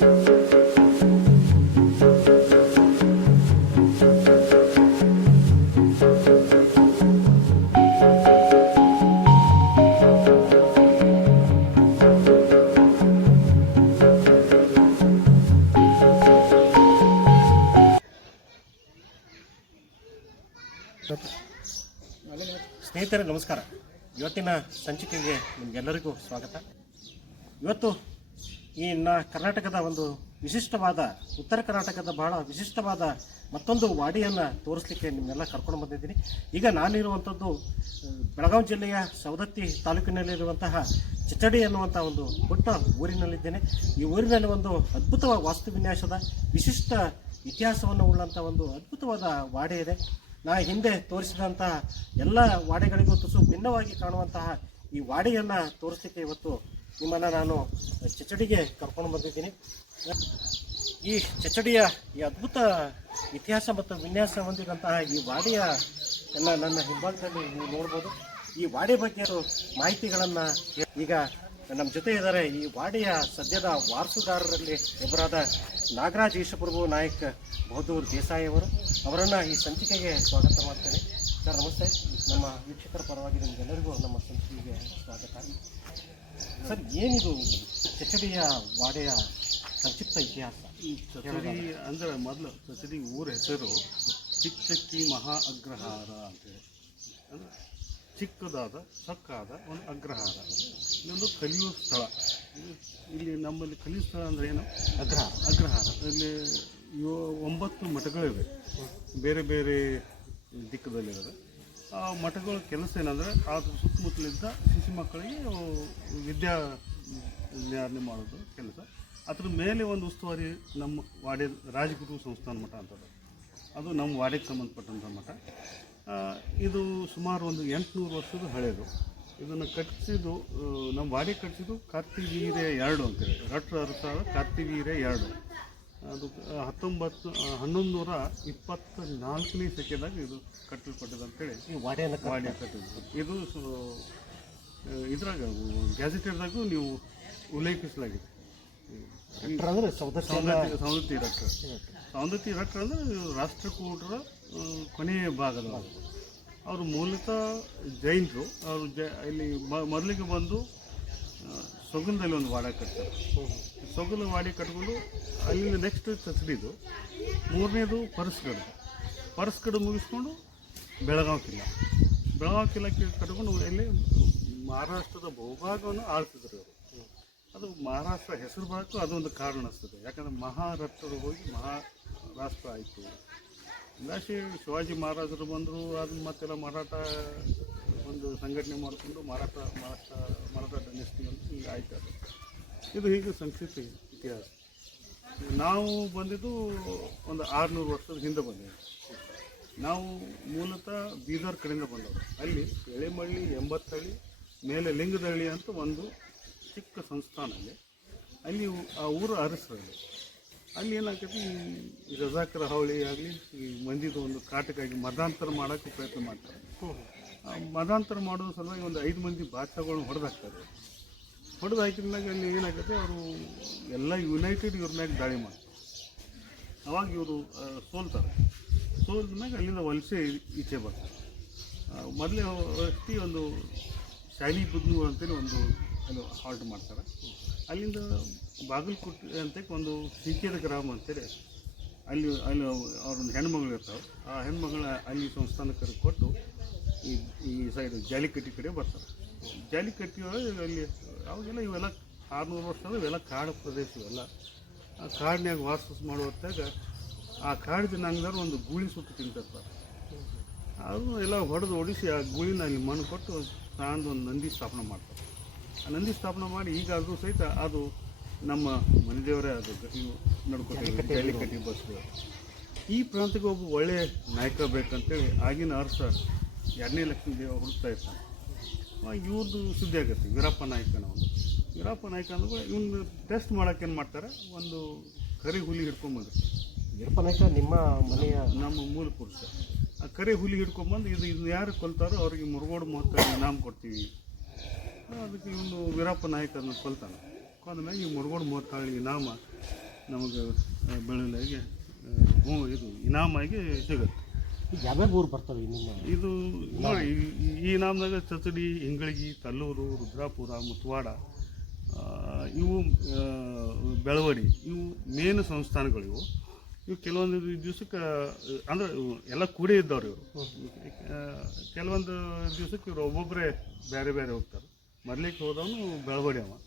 ಸ್ನೇಹಿತರೆ ನಮಸ್ಕಾರ. ಇವತ್ತಿನ ಸಂಚಿಕೆಗೆ ನಿಮಗೆಲ್ಲರಿಗೂ ಸ್ವಾಗತ. ಇವತ್ತು ಈ ನ ಕರ್ನಾಟಕದ ಒಂದು ವಿಶಿಷ್ಟವಾದ, ಉತ್ತರ ಕರ್ನಾಟಕದ ಬಹಳ ವಿಶಿಷ್ಟವಾದ ಮತ್ತೊಂದು ವಾಡಿಯನ್ನು ತೋರಿಸ್ಲಿಕ್ಕೆ ನಿಮ್ಮೆಲ್ಲ ಕರ್ಕೊಂಡು ಬಂದಿದ್ದೀನಿ. ಈಗ ನಾನಿರುವಂಥದ್ದು ಬೆಳಗಾವಿ ಜಿಲ್ಲೆಯ ಸವದತ್ತಿ ತಾಲೂಕಿನಲ್ಲಿರುವಂತಹ ಚಿಚಡಿ ಅನ್ನುವಂಥ ಒಂದು ಪುಟ್ಟ ಊರಿನಲ್ಲಿದ್ದೇನೆ. ಈ ಊರಿನಲ್ಲಿ ಒಂದು ಅದ್ಭುತವಾದ ವಾಸ್ತುವಿನ್ಯಾಸದ ವಿಶಿಷ್ಟ ಇತಿಹಾಸವನ್ನು ಉಳ್ಳಂಥ ಒಂದು ಅದ್ಭುತವಾದ ವಾಡೆ ಇದೆ. ನಾ ಹಿಂದೆ ತೋರಿಸಿದಂತಹ ಎಲ್ಲ ವಾಡೆಗಳಿಗೂ ತುಸು ಭಿನ್ನವಾಗಿ ಕಾಣುವಂತಹ ಈ ವಾಡೆಯನ್ನು ತೋರಿಸ್ಲಿಕ್ಕೆ ಇವತ್ತು ನಿಮ್ಮನ್ನು ನಾನು ಚಚಡಿಗೆ ಕರ್ಕೊಂಡು ಬಂದಿದ್ದೀನಿ. ಈ ಚಚಡಿಯ ಈ ಅದ್ಭುತ ಇತಿಹಾಸ ಮತ್ತು ವಿನ್ಯಾಸ ಹೊಂದಿದಂತಹ ಈ ವಾಡಿಯ ಎಲ್ಲ ನನ್ನ ಹಿಂಭಾಗದಲ್ಲಿ ನೀವು ನೋಡ್ಬೋದು. ಈ ವಾಡಿ ಬಗ್ಗೆ ಮಾಹಿತಿಗಳನ್ನು ಈಗ ನಮ್ಮ ಜೊತೆ ಇದ್ದಾರೆ. ಈ ವಾಡಿಯ ಸದ್ಯದ ವಾರಸುದಾರರಲ್ಲಿ ಒಬ್ಬರಾದ ನಾಗರಾಜ್ ಈಶಪ್ರಭು ನಾಯಕ್ ಬಹದ್ದೂರ್ ದೇಸಾಯಿ ಅವರು. ಅವರನ್ನು ಈ ಸಂಚಿಕೆಗೆ ಸ್ವಾಗತ ಮಾಡ್ತೇನೆ. ಸರ್, ನಮಸ್ತೆ. ನಮ್ಮ ವೀಕ್ಷಕರ ಪರವಾಗಿ ನಿಮಗೆಲ್ಲರಿಗೂ ನಮ್ಮ ಸಂಚಿಕೆಗೆ ಸ್ವಾಗತ. ಸರ್ ಏನಿದು? ಚಚಡಿಯ ವಾಡೆಯ ಸಂಕ್ಷಿಪ್ತ ಇತಿಹಾಸ. ಈ ಚಚಡಿ ಅಂದ್ರೆ ಮೊದಲು ಚಚಡಿ ಊರ ಹೆಸರು ಚಿಕ್ಕಚಕ್ಕಿ ಮಹಾ ಅಗ್ರಹಾರ ಅಂತೇಳಿ ಅಂದರೆ ಚಿಕ್ಕದಾದ ಸಕ್ಕಾದ ಒಂದು ಅಗ್ರಹಾರ. ಇದೊಂದು ಕಲಿಯುವ ಸ್ಥಳ. ಇಲ್ಲಿ ನಮ್ಮಲ್ಲಿ ಕಲಿಯುವ ಸ್ಥಳ ಅಂದರೆ ಏನು? ಅಗ್ರಹ ಅಗ್ರಹಾರ. ಅಲ್ಲಿ ಯೋ ಒಂಬತ್ತು ಮಠಗಳಿವೆ. ಬೇರೆ ಬೇರೆ ದಿಕ್ಕದಲ್ಲಿರೋದು ಮಠಗಳ ಕೆಲಸ ಏನಂದರೆ ಅದ್ರ ಸುತ್ತಮುತ್ತಲಿದ್ದ ಶಿಶು ಮಕ್ಕಳಿಗೆ ವಿದ್ಯಾ ನಿರ್ಣಯ ಮಾಡೋದು ಕೆಲಸ. ಅದ್ರ ಮೇಲೆ ಒಂದು ಉಸ್ತುವಾರಿ ನಮ್ಮ ವಾಡೆ ರಾಜಗುರು ಸಂಸ್ಥಾನ ಮಠ ಅಂತದ. ಅದು ನಮ್ಮ ವಾಡಿಗೆ ಸಂಬಂಧಪಟ್ಟಂಥ ಮಠ. ಇದು ಸುಮಾರು ಒಂದು ಎಂಟುನೂರು ವರ್ಷದ ಹಳೆಯದು ಇದನ್ನು ಕಟ್ಟಿಸಿದ್ದು ನಮ್ಮ ವಾಡೆ ಕಟ್ಟಿಸಿದ್ದು ಕಾರ್ತಿವೀರ್ಯ ಎರಡು ಅಂತೇಳಿ ರಟ್ ಅರಸಾದ ಕಾರ್ತಿವೀರ್ಯ ಎರಡು. ಅದು ಹತ್ತೊಂಬತ್ತು ಹನ್ನೊಂದು ನೂರ ಇಪ್ಪತ್ತ ನಾಲ್ಕನೇ ಸೆಕೆದಾಗ ಇದು ಕಟ್ಟಲ್ಪಟ್ಟದ ಅಂತೇಳಿ ಕಟ್ಟಿದ್ದು ಇದು ಇದ್ರಾಗ ಗ್ಯಾಜೆಟೆಡ್ದಾಗೂ ನೀವು ಉಲ್ಲೇಖಿಸಲಾಗಿದೆ. ಅಂದ್ರೆ ಸೌಂದತಿ ರಟ್ರ ರಟ್ರ ಅಂದ್ರೆ ರಾಷ್ಟ್ರಕೂಟರ ಕೊನೆಯ ಭಾಗದ ಅವರು ಮೂಲತಃ ಜೈನರು. ಅವರು ಜ ಇಲ್ಲಿ ಮ- ಮೊದಲಿಗೆ ಬಂದು ಸೊಗಂದಲ್ಲಿ ಒಂದು ವಾಡ ಕಟ್ತಾರೆ. ಸೊಗಲು ಮಾಡಿ ಕಟ್ಕೊಂಡು ಅಲ್ಲಿಂದ ನೆಕ್ಸ್ಟ್ ಚಚಡಿದು ಮೂರನೇದು ಪರಸ್ಗಡು. ಪರಸ್ಗಡು ಮುಗಿಸ್ಕೊಂಡು ಬೆಳಗಾವಿ ಕಿಲ್ಲ. ಬೆಳಗಾವಿ ಕಿಲ್ಲಕ್ಕೆ ಕಟ್ಕೊಂಡು ಇಲ್ಲಿ ಮಹಾರಾಷ್ಟ್ರದ ಬಹುಭಾಗವನ್ನು ಆಳ್ತಿದ್ರು ಅವರು ಅದು ಮಹಾರಾಷ್ಟ್ರ ಹೆಸರು ಬರೋಕ್ಕೂ ಅದೊಂದು ಕಾರಣ ಅನಿಸ್ತದೆ ಯಾಕಂದರೆ ಮಹಾರಾಷ್ಟ್ರರು ಹೋಗಿ ಮಹಾರಾಷ್ಟ್ರ ಆಯಿತು. ಜಾಸ್ತಿ ಶಿವಾಜಿ ಮಹಾರಾಜರು ಬಂದರು, ಅದನ್ನ ಮತ್ತೆಲ್ಲ ಮಾರಾಟ ಒಂದು ಸಂಘಟನೆ ಮಾಡಿಕೊಂಡು ಮಾರಾಟ ಮಹಾರಾಷ್ಟ್ರ ಮಾರಾಟ ಡೈನೆಸ್ಟಿ ಅಂತ ಹಿಂಗೆ ಆಯ್ತು ಅದು. ಇದು ಹೀಗೆ ಸಂಕ್ಷಿಪ್ತ ಇತಿಹಾಸ. ನಾವು ಬಂದಿದ್ದು ಒಂದು ಆರುನೂರು ವರ್ಷದ ಹಿಂದೆ ಬಂದಿದ್ದೀವಿ ನಾವು ಮೂಲತಃ ಬೀದರ್ ಕಡೆಯಿಂದ ಬಂದವರು. ಅಲ್ಲಿ ಎಳೆಮಳ್ಳಿ ಎಂಬತ್ತಳ್ಳಿ ಮೇಲೆ ಲಿಂಗದಳ್ಳಿ ಅಂತ ಒಂದು ಚಿಕ್ಕ ಸಂಸ್ಥಾನ ಅಲ್ಲಿ. ಅಲ್ಲಿ ಆ ಊರು ಅರಸರಲ್ಲಿ. ಅಲ್ಲಿ ಏನಾಗ್ತೈತಿ ಈ ರಜಾಕರ ಹಾವಳಿ ಆಗಲಿ, ಈ ಮಂದಿದು ಒಂದು ಕಾಟಕ್ಕಾಗಿ ಮತಾಂತರ ಮಾಡೋಕ್ಕೆ ಪ್ರಯತ್ನ ಮಾಡ್ತಾರೆ. ಮತಾಂತರ ಮಾಡೋ ಸಲುವಾಗಿ ಒಂದು ಐದು ಮಂದಿ ಬಾದ್ಶಾಗಳನ್ನ ಹೊಡೆದಾಕ್ತಾರೆ. ಹೊಡೆದು ಹಾಕಿದ್ಮ್ಯಾಗ ಅಲ್ಲಿ ಏನಾಗುತ್ತೆ, ಅವರು ಎಲ್ಲ ಯುನೈಟೆಡ್ ಇವ್ರ ದಾಳಿ ಮಾಡ್ತಾರೆ. ಅವಾಗ ಇವರು ಸೋಲ್ತಾರೆ. ಸೋಲ್ದ ಮ್ಯಾಗ ಅಲ್ಲಿಂದ ವಲಸೆ ಈಚೆ ಬರ್ತಾರೆ. ಮೊದಲೇ ವ್ಯಕ್ತಿ ಒಂದು ಶಾಲಿ ಬುದ್ನೂರು ಅಂತೇಳಿ ಒಂದು ಅಲ್ಲಿ ಹಾಲ್ಟ್ ಮಾಡ್ತಾರೆ. ಅಲ್ಲಿಂದ ಬಾಗಲಕೋಟೆ ಅಂತ ಒಂದು ಸಿಕ್ಕೇದ ಗ್ರಾಮ ಅಂತೇಳಿ ಅಲ್ಲಿ ಅಲ್ಲಿ ಅವ್ರೊಂದು ಹೆಣ್ಮಗಳು ಇರ್ತಾವೆ. ಆ ಹೆಣ್ಮಗಳ ಅಲ್ಲಿ ಸಂಸ್ಥಾನಕ್ಕೆ ಕೊಟ್ಟು ಈ ಈ ಸೈಡ್ ಜಾಲಿಕಟ್ಟಿ ಕಡೆ ಬರ್ತಾರೆ. ಜಾಲಿಕಟ್ಟಿ ಅಲ್ಲಿ ಅವಾಗೆಲ್ಲ ಇವೆಲ್ಲ ಆರುನೂರು ವರ್ಷ ಅಂದ್ರೆ ಇವೆಲ್ಲ ಕಾಡು ಪ್ರದೇಶ ಇವೆಲ್ಲ ಆ ಕಾಡಿನಾಗ ವಾಸ ಮಾಡುವತ್ತಾಗ ಆ ಕಾಡು ಜನಾಂಗದವ್ರು ಒಂದು ಗೂಳಿ ಸುಟ್ಟು ತಿಂತಪ್ಪ ಅದು ಎಲ್ಲ ಹೊಡೆದು ಹೊಡಿಸಿ ಆ ಗೂಳಿನ ಅಲ್ಲಿ ಮಣ್ಣು ಕೊಟ್ಟು ತಾಂದು ಒಂದು ನಂದಿ ಸ್ಥಾಪನೆ ಮಾಡ್ತಾರೆ. ಆ ನಂದಿ ಸ್ಥಾಪನೆ ಮಾಡಿ ಈಗ ಅದು ಸಹಿತ ಅದು ನಮ್ಮ ಮನೆದೇವರೇ ಅದು ಇವು ಜಲ್ಲಿಕಟ್ಟಿ ಬಸ್ಗಳು. ಈ ಪ್ರಾಂತಕ್ಕೆ ಒಬ್ಬ ಒಳ್ಳೆಯ ನಾಯಕ ಬೇಕಂತೇಳಿ ಆಗಿನ ಅರ್ಸ ಎರಡನೇ ಲಕ್ಷ್ಮೀ ದೇವ ಹುಡುಕ್ತಾ ಇರ್ತಾನೆ. ಇವ್ರದ್ದು ಸುದ್ದಿ ಆಗುತ್ತೆ ವೀರಪ್ಪ ನಾಯಕನ ಒಂದು. ವೀರಪ್ಪ ನಾಯ್ಕ ಅಂದ್ರೆ ಇವನ್ನ ಟೆಸ್ಟ್ ಮಾಡೋಕೆ ಏನು ಮಾಡ್ತಾರೆ? ಒಂದು ಕರಿ ಹುಲಿ ಹಿಡ್ಕೊಂಬಂದು ವೀರಪ್ಪ ನಾಯ್ಕ ನಿಮ್ಮ ಮನೆಯ ನಮ್ಮ ಮೂಲ ಪುರುಷ. ಆ ಕರಿ ಹುಲಿ ಹಿಡ್ಕೊಂಬಂದು ಇದು ಇದು ಯಾರು ಕೊಲ್ತಾರೋ ಅವ್ರಿಗೆ ಮುರುಗೋಡು ಮಹತ್ವ ಇನಾಮ್ ಕೊಡ್ತೀವಿ. ಅದಕ್ಕೆ ಇವನು ವೀರಪ್ಪ ನಾಯ್ಕ ಅದನ್ನ ಕೊಲ್ತಾನೆ. ಕೊಂದ ಮೇಲೆ ಈ ಮುರುಗೋಡು ಮಹತ್ವ ಇನಾಮ ನಮಗೆ ಬೆಳೆಲಾಗಿ ಹ್ಞೂ ಇದು ಇನಾಮಾಗಿ ಸಿಗುತ್ತೆ. ಯಾವ್ಯಾವ ಊರು ಇದು ನೋಡಿ, ಈ- ನಾಮದಾಗ ಚಚಡಿ, ಇಂಗಳಗಿ, ತಲ್ಲೂರು, ರುದ್ರಾಪುರ, ಮುತ್ವಾಡ ಇವು ಬೆಳವಡಿ, ಇವು ಮೇನ್ ಸಂಸ್ಥಾನಗಳು ಇವು. ಕೆಲವೊಂದು ದಿವ್ಸಕ್ಕೆ, ಅಂದ್ರೆ ಎಲ್ಲ ಕೂಡಿ ಇದ್ದವ್ರು ಇವರು. ಕೆಲವೊಂದು ದಿವ್ಸಕ್ಕೆ ಇವರು ಒಬ್ಬೊಬ್ಬರೇ ಬೇರೆ ಬೇರೆ ಹೋಗ್ತಾರೆ. ಮರ್ಲಿಕ್ಕೆ ಹೋದವನು ಬೆಳವಡಿ ಅವ.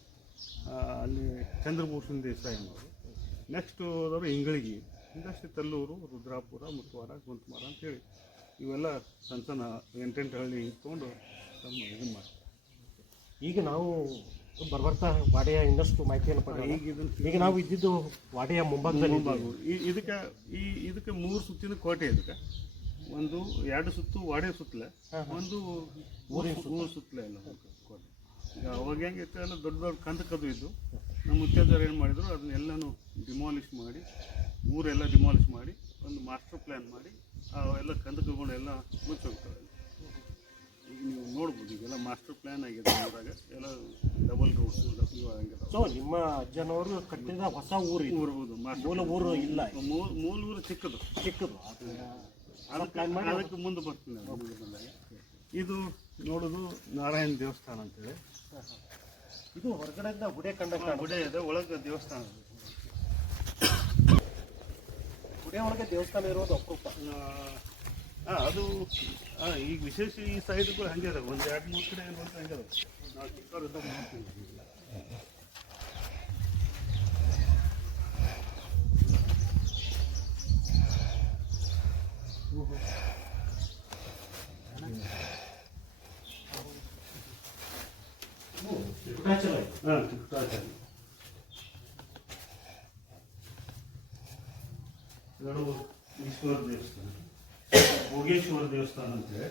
ಅಲ್ಲಿ ಚಂದ್ರಭೂಷಣ್ ದೇಸಾಯಿ ಅನ್ನೋರು. ನೆಕ್ಸ್ಟ್ ಹೋದವರು ಇಂಗಳಗಿ. ನೆಕ್ಸ್ಟ್ ತಲ್ಲೂರು ರುದ್ರಾಪುರ ಮುತ್ವಾರ ಗುಂತಮಾರ ಅಂತೇಳಿ ಇವೆಲ್ಲ ಸಣ್ಣ ಸಣ್ಣ ಎಂಟೆಂಟು ಹಳ್ಳಿ ಇಟ್ಕೊಂಡು ತಮ್ಮ ಇದು ಮಾಡ್ತಾರೆ. ಈಗ ನಾವು ಬರ್ಬರ್ತಾ ವಾಡೆಯ ಇನ್ನಷ್ಟು ಮಾಹಿತಿಯನ್ನು ಪಡೆಯೋಣ. ಈಗ ಇದನ್ನು ಈಗ ನಾವು ಇದ್ದಿದ್ದು ವಾಡೆಯ ಮುಂಭಾಗದಲ್ಲಿ ಮುಂಭಾಗ. ಈ ಇದಕ್ಕೆ ಈ ಇದಕ್ಕೆ ಮೂರು ಸುತ್ತಿನ ಕೋಟೆ ಇದಕ್ಕೆ. ಒಂದು ಎರಡು ಸುತ್ತು ವಾಡೆ ಸುತ್ತಲೆ ಒಂದು ಊರಿನ ಊರು ಸುತ್ತಲೆ. ಎಲ್ಲ ಕೋಟೆ. ಈಗ ಅವಾಗ ಹೆಂಗಿತ್ತು ಎಲ್ಲ ದೊಡ್ಡ ದೊಡ್ಡ ಕಂದಕದು ಇದ್ದು. ನಮ್ಮ ಮುತ್ಯಾಜರು ಏನು ಮಾಡಿದ್ರು ಅದನ್ನೆಲ್ಲನೂ ಡಿಮಾಲಿಷ್ ಮಾಡಿ ಊರೆಲ್ಲ ಡಿಮಾಲಿಷ್ ಮಾಡಿ ಒಂದು ಮಾಸ್ಟರ್ ಪ್ಲ್ಯಾನ್ ಮಾಡಿ ಆ ಎಲ್ಲ ಕಂದಕಗಳೆಲ್ಲ ಮುಚ್ಚೋಗ್ತವೆ ಈಗ ನೀವು ನೋಡ್ಬೋದು ಈಗೆಲ್ಲ ಮಾಸ್ಟರ್ ಪ್ಲ್ಯಾನ್ ಆಗಿದೆ ಊರಾಗ ಎಲ್ಲ ಡಬಲ್ ರೋಡ್ಸ್ ಸೊ ನಿಮ್ಮ ಅಜ್ಜನವರು ಕಟ್ಟಿದ ಹೊಸ ಊರು ಊರ್ಬೋದು ಮೂಲ ಊರು ಇಲ್ಲ ಮೂಲ ಮೂಲ ಊರು ಚಿಕ್ಕದು. ಚಿಕ್ಕದು. ಅದಕ್ಕೆ ಅದಕ್ಕೆ ಮುಂದೆ ಬರ್ತೀನಿ ಇದು ನೋಡೋದು ನಾರಾಯಣ ದೇವಸ್ಥಾನ ಅಂತೇಳಿ. ಇದು ಹೊರಗಡೆಯಿಂದ ಗುಡೆ ಕಂಡ ಗುಡೆ ಇದೆ ಒಳಗೆ ದೇವಸ್ಥಾನ. ಗುಡೆ ಒಳಗೆ ದೇವಸ್ಥಾನ ಇರೋದು ಅಪರೂಪ. ಆ, ಅದು ಹಾಂ ಈಗ ವಿಶೇಷ ಈ ಸೈಡ್ಗಳು ಹಂಗೆ ಅದಾವೆ. ಒಂದು ಎರಡು ಮೂರು ಕಡೆ ಏನು ಅಂತ ಹಂಗೆ ಅದಾವೆ. ನಾವು ಚಿಕ್ಕವರಿದ್ದಾಗ ನೋಡ್ತೀವಿ. ಚಲೋ ಐತೆ. ಹಾಂ ಚಿಕ್ಕದಾಚಾರ್ಯ ಇದು ಈಶ್ವರ ದೇವಸ್ಥಾನ ಭೋಗೇಶ್ವರ ದೇವಸ್ಥಾನ ಅಂತೇಳಿ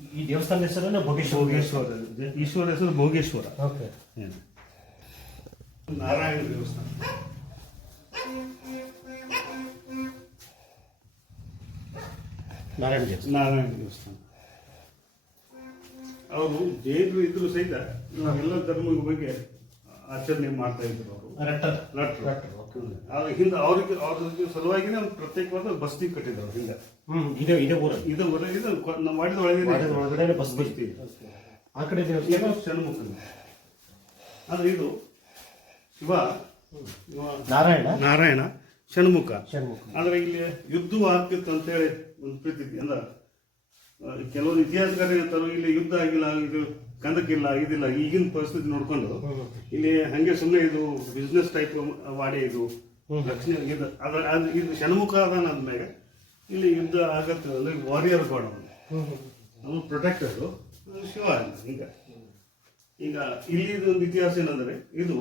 ಈ ದೇವಸ್ಥಾನದ ಹೆಸರನ್ನ ಭೋಗೇಶ್ವರ ಭೋಗೇಶ್ವರ ಈಶ್ವರ ಹೆಸರು ಭೋಗೇಶ್ವರ ಓಕೆ ಏನು? ನಾರಾಯಣ ದೇವಸ್ಥಾನ ನಾರಾಯಣ ದೇವಸ್ಥಾನ ನಾರಾಯಣ ದೇವಸ್ಥಾನ ಅವರು ಜೈನರು ಇದ್ರು ಸಹಿತ ಎಲ್ಲ ಧರ್ಮದ ಬಗ್ಗೆ ಆಚರಣೆ ಮಾಡ್ತಾ ಇದ್ರು ಅವರು. ಆದ್ರೆ ಹಿಂದೆ ಅವ್ರಿಗೆ ಅವ್ರಿಗೆ ಸಲುವಾಗಿನೇ ಒಂದು ಪ್ರತ್ಯೇಕವಾದ ಬಸ್ತಿ ಕಟ್ಟಿದ್ರು ಹಿಂದೆ. ಇದೇ ಇದೇ ಊರ ಇದು ಮಾಡಿದ ಒಳಗೆ ಮಾಡಿದ ಒಳಗಡೆ ಬಸ್ ಬಸ್ತಿ. ಆ ಕಡೆ ಷಣ್ಮುಖನ ಅಂದ್ರೆ ಇದು ಶಿವ ನಾರಾಯಣ? ನಾರಾಯಣ ಷಣ್ಮುಖ. ಷಣ್ಮುಖ. ಆದ್ರೆ ಇಲ್ಲಿ ಯುದ್ಧ ಆಗ್ತಿತ್ತು ಅಂತೇಳಿ ಒಂದು ಪ್ರೀತಿ ಅಂದ ಆ, ಇತಿಹಾಸಕಾರ ಹೇಳ್ತಾರೆ ಇಲ್ಲಿ ಯುದ್ಧ ಆಗಿಲ್ಲ ಇದು ಕಂದಕ್ಕಿಲ್ಲ ಇದಿಲ್ಲ. ಈಗಿನ ಪರಿಸ್ಥಿತಿ ನೋಡ್ಕೊಂಡು ಇಲ್ಲಿ ಹಂಗೆ ಸುಮ್ಮನೆ ಇದು ಬಿಸ್ನೆಸ್ ಟೈಪ್ ವಾಡೆ ಇದು ಲಕ್ಷ್ಮಿ ಇದು ಅದ್ರ ಅದು ಇದು ಷಣ್ಮುಖ ಅದಾನ ಇಲ್ಲಿ ಯುದ್ಧ ಆಗತ್ತೆ ಅಂದ್ರೆ ವಾರಿಯರ್ ಗಾಡ್ ಅವನು. ಪ್ರೊಟೆಕ್ಟರ್ ಶಿವ ಅಂತ ಈಗ. ಈಗ ಇಲ್ಲಿ ಒಂದು ಇತಿಹಾಸ ಏನಂದ್ರೆ ಇದು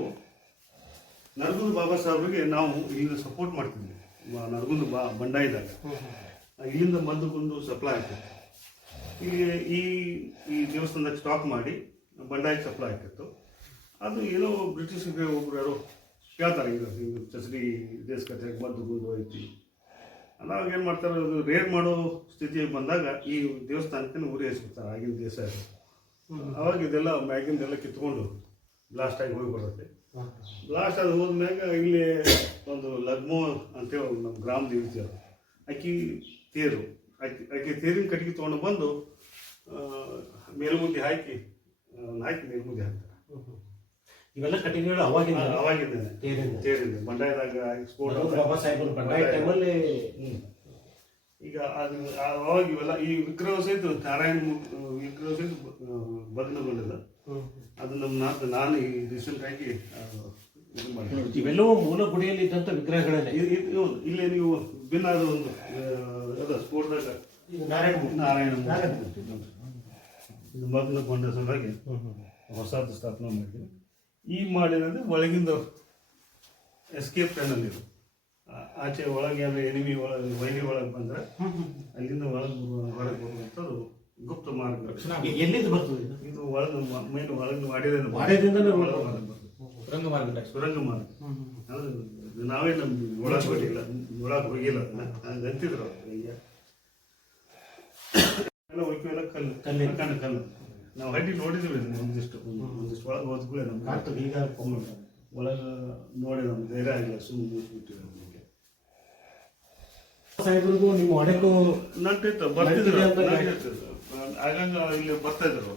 ನರಗುಂದ ಬಾಬಾ ಸಾಹೇಬ್ರಿಗೆ ನಾವು ಇಲ್ಲಿ ಸಪೋರ್ಟ್ ಮಾಡ್ತಿದ್ವಿ. ನರಗುಂದ ಬಾ ಬಂಡಾಯಿದಾಗ. ಇಲ್ಲಿಂದ ಮದ್ದು ಬಂದು ಸಪ್ಲೈ ಆಗ್ತಿತ್ತು ಈ ಈ ದೇವಸ್ಥಾನದಾಗ ಸ್ಟಾಕ್ ಮಾಡಿ ಬಂಡಾಯಕ್ಕೆ ಸಪ್ಲೈ ಆಗ್ತಿತ್ತು ಅದು ಏನೋ ಬ್ರಿಟಿಷರಿಗೆ ಒಬ್ರು ಯಾರು ಕೇಳ್ತಾರೆ, ಈಗ ಹಿಂಗೆ ಚಸರಿ ದೇಶ ಕತೆ ಮದ್ದು ಗುಂದು ಐತಿ ಅದಾಗ ಏನು ಮಾಡ್ತಾರೆ ಅದು ರೇಡ್ ಮಾಡೋ ಸ್ಥಿತಿ ಬಂದಾಗ ಈ ದೇವಸ್ಥಾನಕ್ಕೆ ಉರಿ ಹಚ್ಬಿಡ್ತಾರೆ ಆಗಿನ ದೇಶ ಅವಾಗ ಇದೆಲ್ಲ ಮ್ಯಾಗಿಂದೆಲ್ಲ ಕಿತ್ಕೊಂಡು ಬ್ಲಾಸ್ಟ್ ಆಗಿ ಹೋಗಿ ಬರುತ್ತೆ ಬ್ಲಾಸ್ಟ್ ಅದು ಹೋದ್ಮ್ಯಾಗ ಇಲ್ಲಿ ಒಂದು ಲಗ್ಮೋ ಅಂತೇಳಿ ನಮ್ಮ ಗ್ರಾಮ ಇರ್ತೀವಿ ಅಕ್ಕಿ ತೇರು. ಅಕ್ಕಿ ಅಕ್ಕಿ ತೇರಿನ ಕಟ್ಟಿಗೆ ತೊಗೊಂಡು ಬಂದು ಮೇಲು ಮೇಲ್ಮುದ್ದೆ ಹಾಕಿ ಹಾಕಿ ಮೇಲ್ಮುದ್ದೆ ಹಾಕ್ತಾರೆ. ಇವೆಲ್ಲ ಕಟ್ಟಿಗೆಗಳು ಅವಾಗಿಂದ? ಅವಾಗಿಂದ. ತೇರಿಂದ. ತೇರಿಂದ. ಬಂಡಾಯದಾಗ ಎಕ್ಸ್ಪೋರ್ಟ್ ಬಾಬಾ ಸಾಹೇಬರು ಬಂಡಾಯ ಟೈಮಲ್ಲಿ ಈಗ ಅದು ಅವಾಗ ಇವೆಲ್ಲ ಈ ವಿಗ್ರಹ ಸಹಿತ ನಾರಾಯಣ ವಿಗ್ರಹ ಸಹಿತ ಬಂದಿಲ್ಲ ಅದು ನಮ್ಮ ನಾ- ನಾನು ಈ ರೀಸೆಂಟ್ ಆಗಿ ಇವೆಲ್ಲವೂ ಮೂಲ ಗುಡಿಯಲ್ಲಿ ಇದ್ದಂತ ವಿಗ್ರಹಗಳೇ ಇದು- ಇದು- ಇದು ಇಲ್ಲಿ ನೀವು ಭಿನ್ನಾದ ಒಂದು ಅದ ಸ್ಫೋಟದಾಗ ಇದು ನಾರಾಯಣ ಮೂರ್ತಿ. ನಾರಾಯಣ. ಇದು ಮಗ್ನಗೊಂಡ ಸಲುವಾಗಿ ಹೊಸದು ಸ್ಥಾಪನೆ ಮಾಡಿದ್ವಿ. ಈ ಮಾಡಿದ್ರೆ ಒಳಗಿಂದ ಎಸ್ಕೇಪ್ ಟನಲ್ ಇದು ಆಚೆ ಒಳಗೆ ಅಂದ್ರೆ ಎನಿಮಿ ಒಳಗೆ ವೈರಿ ಒಳಗೆ ಬಂದ್ರೆ ಅಲ್ಲಿಂದ ಒಳಗೆ ಹೊರಗೆ ಬರುವಂಥದ್ದು ಗುಪ್ತ ಮಾರ್ಗ. ಎಲ್ಲಿಂದ ಬರ್ತದೆ ಇದು? ಒಳಗೆ ಮೇಲೆ ಒಳಗೆ ಮಾಡಿದ್ರೆ ಮಾಡಿದ್ರಿಂದ ಒಳಗೆ ಬರ್ತದೆ. ಸುರಂಗ ಮಾರ್ಗ ಸುರಂಗ ಮಾರ್ಗ ಅದು ನಾವೇ ನಮ್ಮ ಒಳಗೆ ಹೋಗಿಲ್ಲ ಒಳಗೆ ಹೋಗಿಲ್ಲ ಹಂಗೆ ಅಂತಿದ್ರು ಈಗ. ಎಲ್ಲ ಒಯ್ಕೆಲ್ಲ ಕಲ್ಲು ಕಲ್ಲು. ಕಣ್ಣು ಕಲ್ಲು ನಾವು ಹಡ್ಡಿ ನೋಡಿದ್ವಿ ಒಂದಿಷ್ಟು. ಒಂದಿಷ್ಟು ಒಳಗೆ ಹೋದ್ಕೂಳೆ ನಮ್ಗೆ. ಕಾಣ್ತದೆ ಈಗ ಒಳಗೆ ನೋಡಿ ನಮ್ಗೆ ಧೈರ್ಯ ಆಗಿಲ್ಲ ಸುಮ್ಮನೆ ಮುಗಿಸ್ಬಿಟ್ಟಿದ್ದಾರೆ ನಮಗೆ. ಸಾಹೇಬ್ರಿಗೂ ನಿಮ್ಮ ಒಡೆಗೂ ನಂಟಿತ್ತು ಬರ್ತಿದ್ರು. ಆಗಾಗ ಇಲ್ಲಿ ಬರ್ತಾ ಇದ್ರು.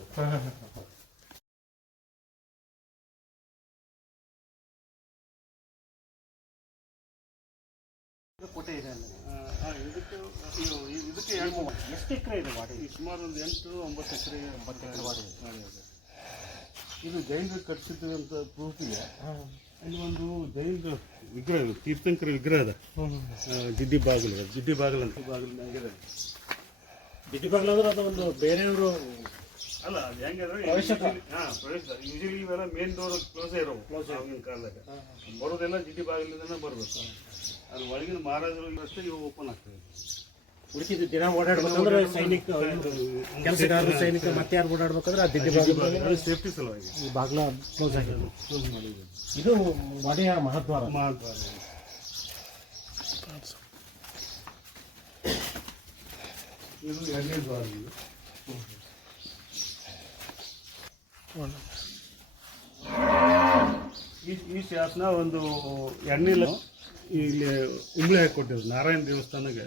ಎರಡು ಎಷ್ಟು ಎಕರೆ ಇದೆ ವಾಡಿ ಸುಮಾರು ಒಂದು ಎಂಟು ಒಂಬತ್ತು ಎಕರೆ ಒಂಬತ್ತು ಎಕರೆ ವಾಡಿ ಇದೆ. ಜೈನರು ಕಟ್ಸಿದ್ದೀವಿ ಅಂತ ಪ್ರೂಫ್ ಇದೆ. ಇಲ್ಲಿ ಒಂದು ಜೈನರ ವಿಗ್ರಹ ತೀರ್ಥಂಕರ ವಿಗ್ರಹ ಆ, ಜಿಡ್ಡಿ ಬಾಗಿಲು ಇದೆ. ಜಿಡ್ಡಿ ಬಾಗಿಲು ಅಂತ. ಬಾಗಿಲಿನಾಗಿದೆ ಬಿಡಿ ಬಾಗಿಲು ಅಂದ್ರೆ ಅದು ಒಂದು ಬೇರೆಯವರು ಅಲ್ಲ ಅದು ಹೆಂಗಂದ್ರೆ. ಹಾ ಪ್ರವೇಶ ಯೂಶಲಿ ಇವೆಲ್ಲ ಮೇನ್ ಡೋರ್ ಕ್ಲೋಸ್ ಇರೋ ಆಗಿನ ಕಾಲದಾಗ. ಬರೋದೆಲ್ಲ ಜಿಡ್ಡಿ ಬಾಗಿಲಿಂದನೇ ಬರ್ಬೇಕು. ಅದು ಒಳಗಿನ ಮಹಾರಾಜರು ಅಷ್ಟೇ ಇವು ಓಪನ್ ಆಗ್ತದೆ. ಉಳಿಕಿದ್ದು ದಿನ ಓಡಾಡ್ಬೇಕಂದ್ರೆ ಸೈನಿಕ ಕೆಲಸಗಾರರು ಸೈನಿಕ ಮತ್ತೆ ಯಾರು ಓಡಾಡ್ಬೇಕಂದ್ರೆ ಆ ದಿಡ್ಡಿ ಬಾಗಿಲು ಸೇಫ್ಟಿ ಸಲುವಾಗಿ. ಈ ಬಾಗ್ಲ ಕ್ಲೋಸ್ ಆಗಿದೆ ಇದು ಮನೆಯ ಮಹದ್ವಾರ. ಮಾಡ್ತಾರೆ ಇದು ಎರಡನೇ ದ್ವಾರ ಇದು. ಈ ಈ ಶಾಸನ ಒಂದು ಲ- ಇಲ್ಲಿ ಉಂಬ್ಳೆ ಹಾಕೊಟ್ಟಿದ್ರು ನಾರಾಯಣ ದೇವಸ್ಥಾನಕ್ಕೆ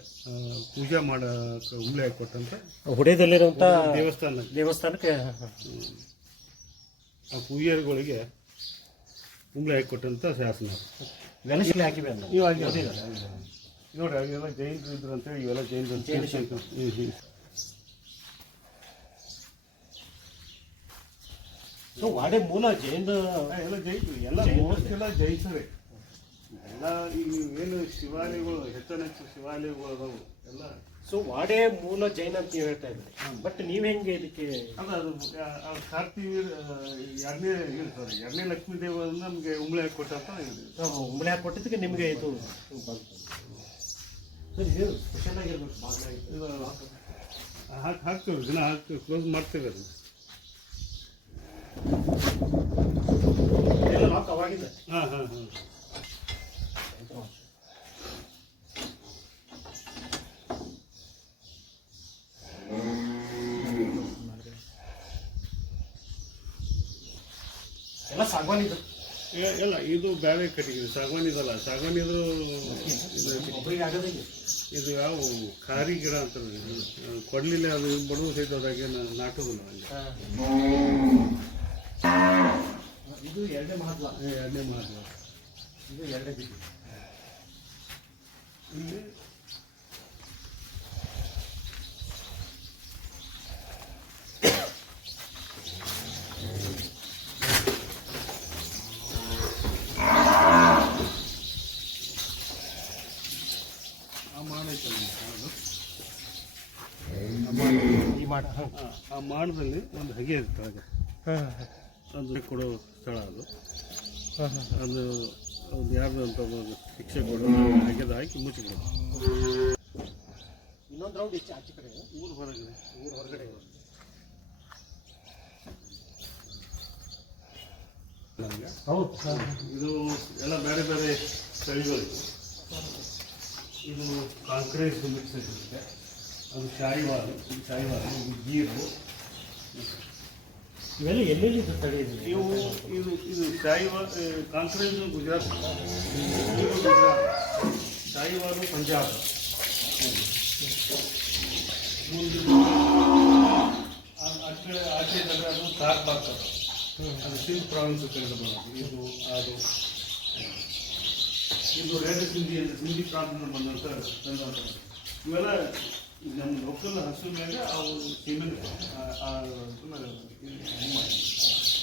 ಪೂಜೆ ಮಾಡಕ್ಕೆ ಉಂಬ್ಳೆ ಹಾಕೊಟ್ಟಂತ ಹುಡೇದಲ್ಲಿರುವಂತ ದೇವಸ್ಥಾನ ದೇವಸ್ಥಾನಕ್ಕೆ. ಆ ಪೂಜಾರಿಗಳಿಗೆ ಉಂಬ್ಳೆ ಹಾಕೊಟ್ಟಂತ ಶಾಸನ. ಗಣೇಶಲ್ಲಿ ಹಾಕಿವೆ ಇವಾಗ ನೋಡ್ರಿ ಅವೆಲ್ಲ ಜೈನರು ಇದ್ರು ಅಂತೇಳಿ ಇವೆಲ್ಲ ಜೈನರು ಹ್ಮ್, ಹ್ಮ್. ಸೊ ವಾಡೆ ಮೂಲ ಜೈನ ಎಲ್ಲ ಜೈನ್ ಎಲ್ಲ ಜೈನ್ ಎಲ್ಲ ಜೈಸರೇ ಎಲ್ಲ ಈಗ ಏನು ಶಿವಾಲಯಗಳು ಹೆಚ್ಚಿನ ಹೆಚ್ಚು ಶಿವಾಲಯಗಳು ಅದಾವು ಎಲ್ಲ. ಸೊ ವಾಡೆ ಮೂಲ ಜೈನ ಅಂತ ನೀವು ಹೇಳ್ತಾ ಇದ್ರಿ ಬಟ್ ನೀವ್ ಹೆಂಗೆ ಇದಕ್ಕೆ ಅಲ್ಲ ಅದು ಆ- ಆ ಕಾರ್ತಿ ಎರಡನೇ ಸರ್ ಎರಡನೇ ಲಕ್ಷ್ಮೀ ದೇವರನ್ನ ನಮಗೆ ಉಂಬಳೆ ಕೊಟ್ಟಂತ ಉಂಬಳೆ ಹಾಕೊಟ್ಟಿದ್ದಕ್ಕೆ ನಿಮಗೆ ಇದು ಸ್ಪೆಷಲ್ ಆಗಿರ್ಬೇಕು ಹಾಕಿ ಹಾಕ್ತೇವೆ ದಿನ ಹಾಕ್ತೇವೆ ಕ್ಲೋಸ್ ಮಾಡ್ತೇವೆ ಅದು. ಹಾಂ ಹಾಂ ಹಾಂ. ಎಲ್ಲ ಸಾಗವಾನಿದು ಏ- ಇಲ್ಲ ಇದು ಬೇರೆ ಕಟ್ಟಿಗೆ ಸಾಗವಾನಿ ಇದಲ್ಲ ಸಾಗವಾನಿ ಇದು ಒಬ್ಬರಿಗೆ ಆಗೋದಿಲ್ಲ ಇದು ಯಾವ ಖಾರಿ ಗಿಡ ಅಂತ. ಕೊಡ್ಲಿಲ್ಲ ಅದು ಬಡವು ಸಹಿತ ಅದಾಗೆ ನಾಟೋದಿಲ್ಲ ಇದು ಎರಡನೇ ಮಹತ್ವ. ಎರಡನೇ ಮಾತು ಇದು ಎರಡನೇ ಬಿಟ್ಟು ಇಲ್ಲಿ ಆ ಮಾಡ ಐತಲ್ಲ ಅದು. ಈ ಮಾಡ ಹಾಂ ಆ- ಆ ಮಾಡದಲ್ಲಿ ಒಂದು ಹಗೆ ಇರುತ್ತೆ ಹಾಗೆ. ಅದು ಕೊಡೋ ಸ್ಥಳ ಅದು. ಅದು ಒಂದು ಯಾರ್ದು ಅಂತ ಒಂದು ಶಿಕ್ಷೆ ಕೊಡೋ ಹಗೆದ ಹಾಕಿ ಮುಚ್ಚಿಬಿಡೋದು ಇನ್ನೊಂದು ರೌಂಡ್ ಹೆಚ್ಚು ಆಚೆ ಕಡೆ. ಊರು ಹೊರಗಡೆ. ಊರು ಹೊರಗಡೆ. ನಮಗೆ ಹೌದು ಇದು ಎಲ್ಲ ಬೇರೆ ಬೇರೆ ತಳಿಗಳು ಇದು ಕಾಂಕ್ರೀಟ್ ಮಿಕ್ಸ್ ಇರುತ್ತೆ. ಅದು ಶಾಯಿವಾಲು ಇದು ಶಾಯಿವಾಲು ಇದು ಗೀರು ಇವೆಲ್ಲ ಎಲ್ಲೆಲ್ಲಿ ಇದೆ ಇವು ಇದು ಇದು ಶಾಯಿವಾಲ್ ಕಾಂಕ್ರೀಟ್ ಗುಜರಾತ್. ಗುಜರಾತ್ ಶಾಯಿವಾಲು ಪಂಜಾಬ್. ಮುಂದೆ ಆಚೆ ಆಚೆ ಅದು ತಾರ್ ಬಾಗ್ತದೆ ಅದು. ಸಿಂಧ್ ಪ್ರಾವಿನ್ಸ್ ಕರೆದು ಬರೋದು ಇದು ಅದು. ಇದು ರೆಡ್ ಸಿಂಧಿ ಅಂತ ಸಿಂಧಿ ಪ್ರಾಂತದಿಂದ ಬಂದಂತ ಇವೆಲ್ಲ ನಮ್ಮ ಲೋಕಲ್ ಹಸು ಮೇಲೆ ಅವು ಸೀಮೆನ್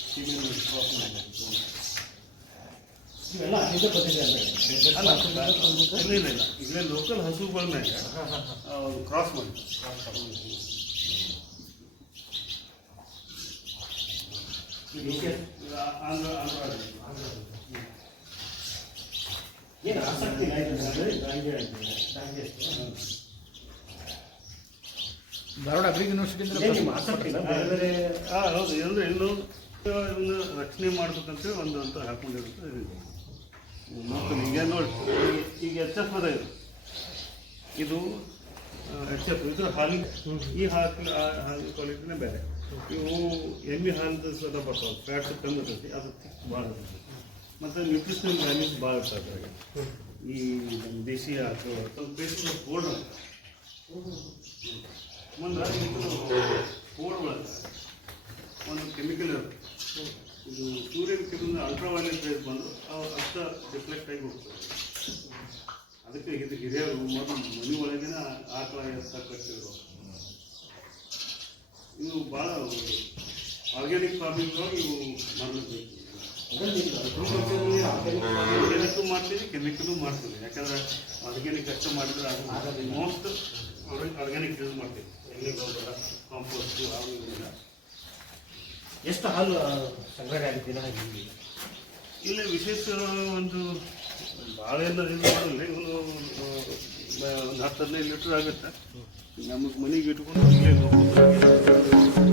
ಸೀಮೆನ್ ಕ್ರಾಪ್ ಮಾಡಿದ್ದಾರೆ ಇವೆಲ್ಲ ಅಲ್ಲಿಂದ ಬಂದಿದೆ ಅಲ್ಲ ಇಲ್ಲ ಇಲ್ಲ ಇಲ್ಲ. ಲೋಕಲ್ ಹಸುಗಳ ಮೇಲೆ ಕ್ರಾಸ್ ಮಾಡಿ ಆಂಧ್ರ ಆಂಧ್ರ ಏನು ಆಸಕ್ತಿ ಇಲ್ಲ ದಾಂಗೆ ದಾಂಗೆ ಅಷ್ಟೇ. ಧಾರವಾಡ ಅಗ್ರಿ ಯೂನಿವರ್ಸಿಟಿ ಹಾಂ ಹೌದು ಅಂದ್ರೆ ಇನ್ನು ಇವನ್ನ ರಕ್ಷಣೆ ಮಾಡ್ಬೇಕಂತೇಳಿ ಒಂದು ಅಂತ ಹಾಕೊಂಡಿರುತ್ತೆ ಮತ್ತು ಈಗ ನೋಡಿ. ಈಗ ಎಚ್ ಎಫ್ ಅದ ಇದು ಇದು ಎಚ್ ಎಫ್ ಇದು ಹಾಲಿನ ಈ ಹಾಲು ಹಾಲಿನ ಕ್ವಾಲಿಟಿನೇ ಬೇರೆ. ಇವು ಎಮ್ಮೆ ಹಾಲದ ಸದ ಬರ್ತಾವೆ. ಫ್ಯಾಟ್ಸ್ ಕಮ್ಮಿ ಇರ್ತೈತಿ ಅದು ಭಾಳ ಇರ್ತೈತಿ ಮತ್ತು ನ್ಯೂಟ್ರಿಷನಲ್ ವ್ಯಾಲ್ಯೂಸ್ ಭಾಳ ಇರ್ತದೆ ಅದ್ರಾಗೆ. ಈ ನಮ್ಮ ದೇಶಿ ಸ್ವಲ್ಪ ಬೇಸಿಗೆ ಗೋಲ್ಡ್ ಅಂತ ಮುಂದೆ ಒಳಗೆ ಒಂದು ಕೆಮಿಕಲ್ ಇರುತ್ತೆ ಇದು ಸೂರ್ಯನ ಕಿರಣ ಅಲ್ಟ್ರಾ ವೈಲೆಟ್ ರೇಸ್ ಬಂದು ಅವು ಅಷ್ಟ ರಿಫ್ಲೆಕ್ಟ್ ಆಗಿ ಹೋಗ್ತದೆ. ಅದಕ್ಕೆ ಇದು ಹಿರಿಯರು ಮೊದಲು ಮನೆ ಒಳಗಿನ ಆಕಳ ಎತ್ತ ಕಟ್ಟಿದ್ರು. ಇವು ಭಾಳ ಆರ್ಗ್ಯಾನಿಕ್ ಫಾರ್ಮಿಂಗ್ ಇವು ಮಾಡಬೇಕು ಆರ್ಗ್ಯಾನಿಕ್ ಮಾಡ್ತೀವಿ ಕೆಮಿಕಲು ಮಾಡ್ತೀವಿ. ಯಾಕಂದ್ರೆ ಆರ್ಗ್ಯಾನಿಕ್ ಅಷ್ಟು ಮಾಡಿದ್ರೆ ಅದು ಮೋಸ್ಟ್ ಆರ್ಗ್ಯಾನಿಕ್ ಯೂಸ್ ಮಾಡ್ತೀವಿ. ಎಣ್ಣೆ ಗೊಬ್ಬರ ಕಾಂಪೋಸ್ಟು ಎಷ್ಟು ಹಾಲು ಸಂಗ್ರಹ ಸಂಗ್ರಹಣೆ ಆಗುತ್ತೆ ದಿನ ಇಲ್ಲಿ? ವಿಶೇಷ ಒಂದು ಭಾಳ ಎಲ್ಲ ಇದು ಒಂದು ಒಂದು ಹತ್ತು ಹದಿನೈದು ಲೀಟ್ರ್ ಆಗುತ್ತೆ ನಮಗೆ ಮನೆಗೆ ಇಟ್ಕೊಂಡು ಇಲ್ಲೇ ಹೋಗ್ಬೋದು.